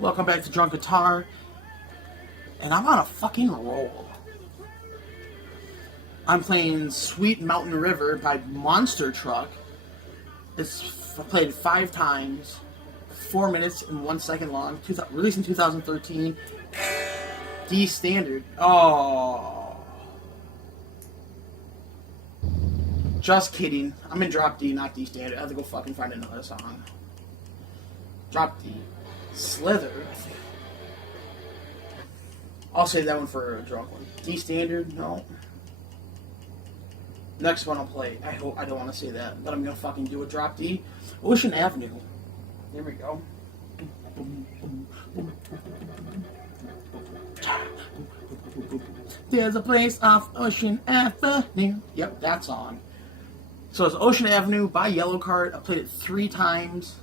Welcome back to Drunk Guitar. And I'm on a fucking roll. I'm playing Sweet Mountain River by Monster Truck. I played it 5 times, 4 minutes and 1 second long. Released in 2013. D standard. Oh. Just kidding. I'm in drop D, not D standard. I have to go fucking find another song. Drop D. Slither. I'll save that one for a drunk one. D standard, no. Next one I'll play. I don't want to say that, but I'm gonna fucking do a drop D. Ocean Avenue. There we go. There's a place off Ocean Avenue. Yep, that song. So it's Ocean Avenue by Yellowcard. I played it 3 times.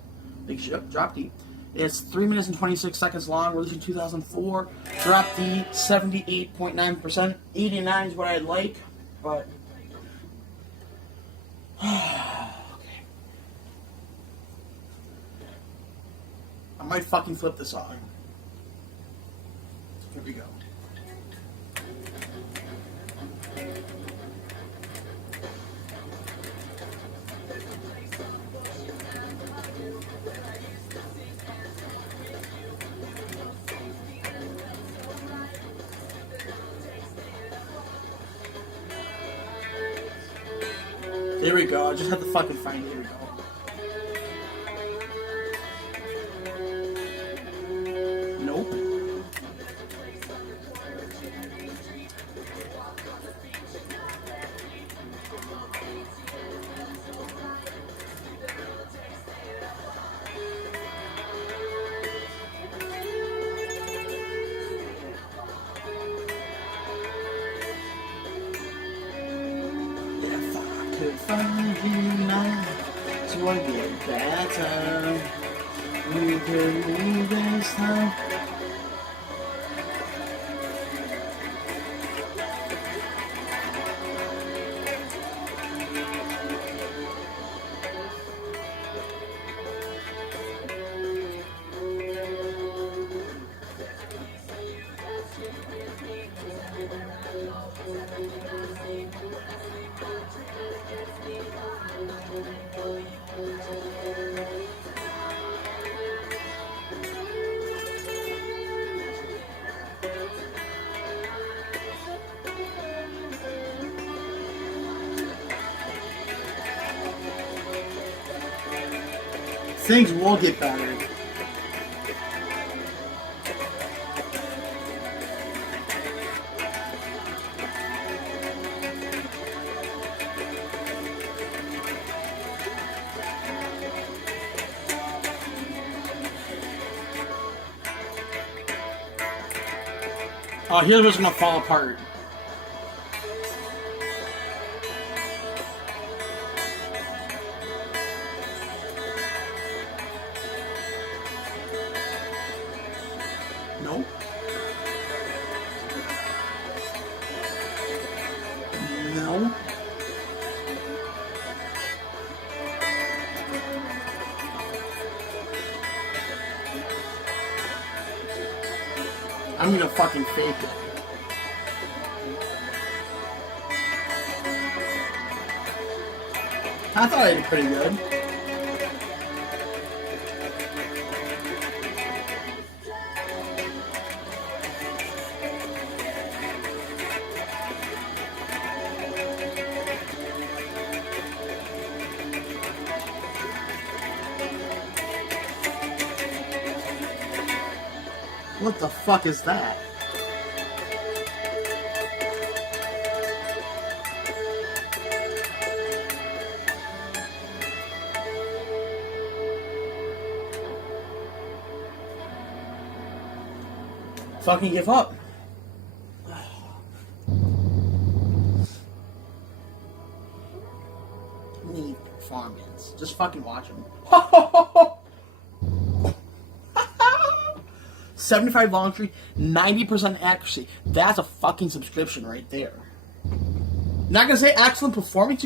Big shit up, drop D. It's 3 minutes and 26 seconds long, released in 2004. Drop D, 78.9%. 89 is what I'd like, but... okay. I might fucking flip the song. Here we go. There we go. I just had to fucking find it. Here we go. Nope. Could find you now, so I get better. We could leave this time. Things will get better. Oh, here's what's gonna fall apart. Nope. No. I'm gonna fucking fake it. I thought I did pretty good. What the fuck is that? Fucking give up. Need performance. Just fucking watch him. 75 volumetry, 90% accuracy. That's a fucking subscription right there. Not gonna say excellent performance.